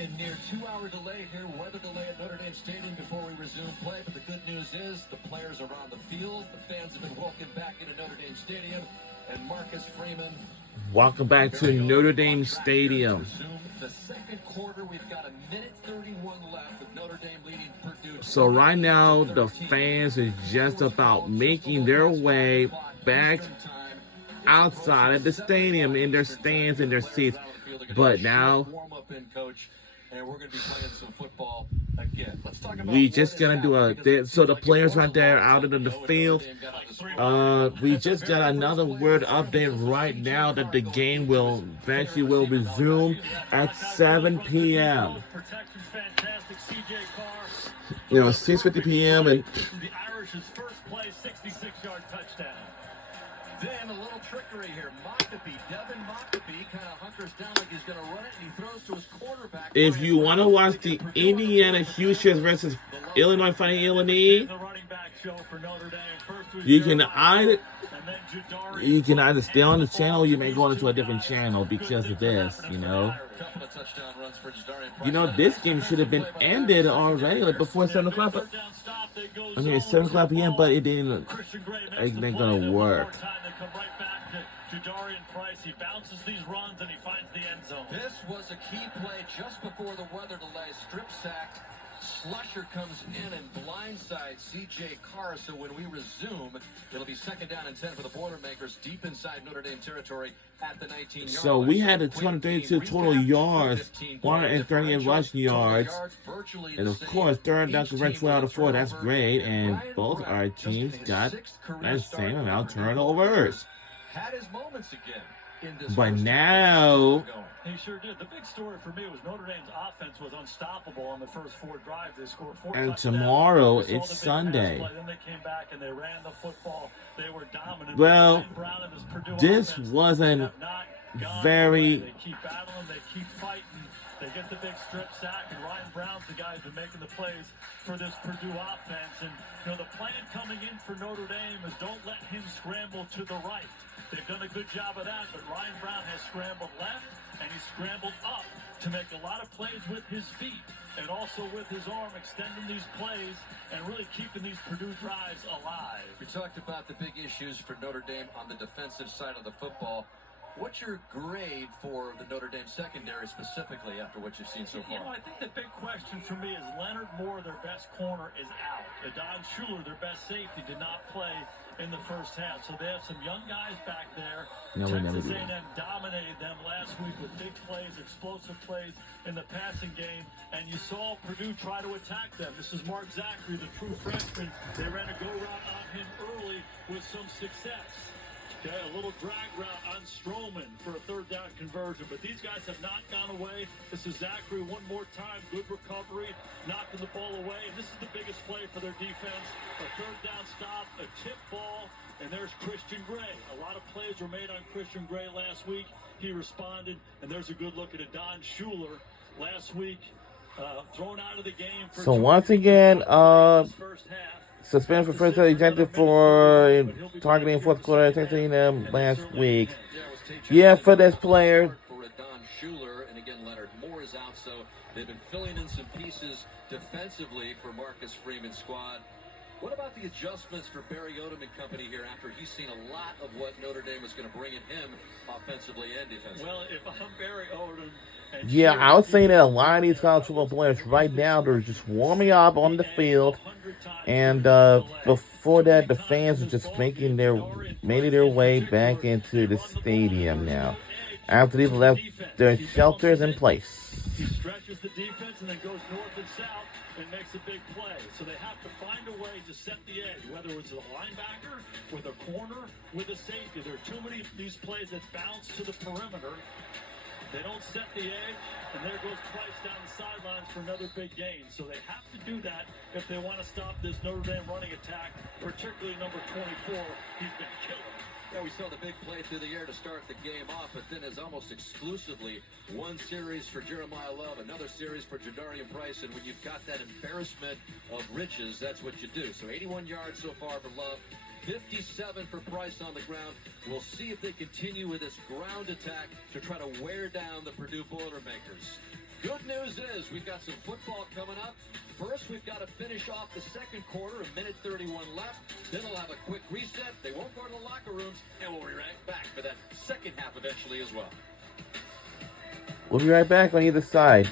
a near 2-hour delay here, weather delay at Notre Dame Stadium before we resume play. But the good news is the players are on the field. The fans have been welcomed back into Notre Dame Stadium. And Marcus Freeman. Welcome back to Notre Dame Stadium. The second quarter, we've got a minute 31 left with Notre Dame leading Purdue. So right now, the fans are just about making their way back outside of the stadium in their stands and their seats. But now, and we're going to be playing some football again. Let's talk about we just gonna do so the players right there out in the field. We just got another word update right now that the game will eventually resume at 7 p.m. 6:50 p.m. and the Irish's first play, 66-yard touchdown. Then a little trickery here. Devin Mockabee kind of hunkers down like he's going to run it, and he throws to his quarterback. If you want to watch the Indiana Hoosiers versus Illinois Fighting Illinois, you can either stay on the channel or you may go into a different channel because of this, this game should have been ended already, like before 7 o'clock. But I mean, it's 7 o'clock p.m., but it didn't. It ain't gonna work. Jadarian Price, he bounces these runs and he finds the end zone. This was a key play just before the weather delay. Strip sack. Slusher comes in and blindsides C.J. Carr. So when we resume, it'll be 2nd down and 10 for the Boilermakers deep inside Notre Dame territory at the 19-yard line. So we had 232 total yards, 138 rushing yards, and of course, third down conversion 12 out of 4. That's great, and both our teams got that same amount of turnovers. Had his moments again in this. But now, he sure did. The big story for me was Notre Dame's offense was unstoppable on the first 4 drives. They scored 4 touchdowns. And tomorrow it's Sunday. Then they came back and they ran the football. They were dominant. Well, this wasn't very. They keep battling. They keep fighting. They get the big strip sack, and Ryan Brown's the guy who's been making the plays for this Purdue offense. And the plan coming in for Notre Dame is don't let him scramble to the right. They've done a good job of that, but Ryan Brown has scrambled left, and he's scrambled up to make a lot of plays with his feet and also with his arm, extending these plays and really keeping these Purdue drives alive. We talked about the big issues for Notre Dame on the defensive side of the football. What's your grade for the Notre Dame secondary specifically after what you've seen so far? I think the big question for me is Leonard Moore, their best corner, is out. Don Schuler, their best safety, did not play in the first half. So they have some young guys back there. Texas A&M dominated them last week with big plays, explosive plays in the passing game. And you saw Purdue try to attack them. This is Mark Zachary, the true freshman. They ran a go route on him early with some success. Okay, a little drag route on Stroman for a 3rd down conversion. But these guys have not gone away. This is Zachary one more time. Good recovery, knocking the ball away. And this is the biggest play for their defense. A 3rd down stop, a tip ball, and there's Christian Gray. A lot of plays were made on Christian Gray last week. He responded, and there's a good look at Don Schuler last week, thrown out of the game. So once again, first half. suspended for first ejected for targeting 4th quarter, texting them last week. Yeah, for this player. For Don Schuler, and again, Leonard Moore is out, so they've been filling in some pieces defensively for Marcus Freeman's squad. What about the adjustments for Barry Odom and company here after he's seen a lot of what Notre Dame was going to bring in him offensively and defensively? Well, if I'm Barry Odom... Yeah, I would say that a lot of these college football players right now, they're just warming up on the field. And before that, the fans are just making their way back into the stadium now. After they've left their shelters in place. He stretches the defense and then goes north and south and makes a big play. So they have to find a way to set the edge, whether it's a linebacker, with a corner, with a safety. There are too many of these plays that bounce to the perimeter. They don't set the edge, and there goes Price down the sidelines for another big gain. So they have to do that if they want to stop this Notre Dame running attack, particularly number 24. He's been killing. Yeah, we saw the big play through the air to start the game off, but then is almost exclusively one series for Jeremiah Love, another series for Jadarian Price, and when you've got that embarrassment of riches, that's what you do. So 81 yards so far for Love, 57 for Price on the ground. We'll see if they continue with this ground attack to try to wear down the Purdue Boilermakers. Good news is we've got some football coming up. First, we've got to finish off the second quarter, a minute 31 left. Then we'll have a quick reset. They won't go to the locker rooms, and we'll be right back for that second half eventually as well. We'll be right back on either side.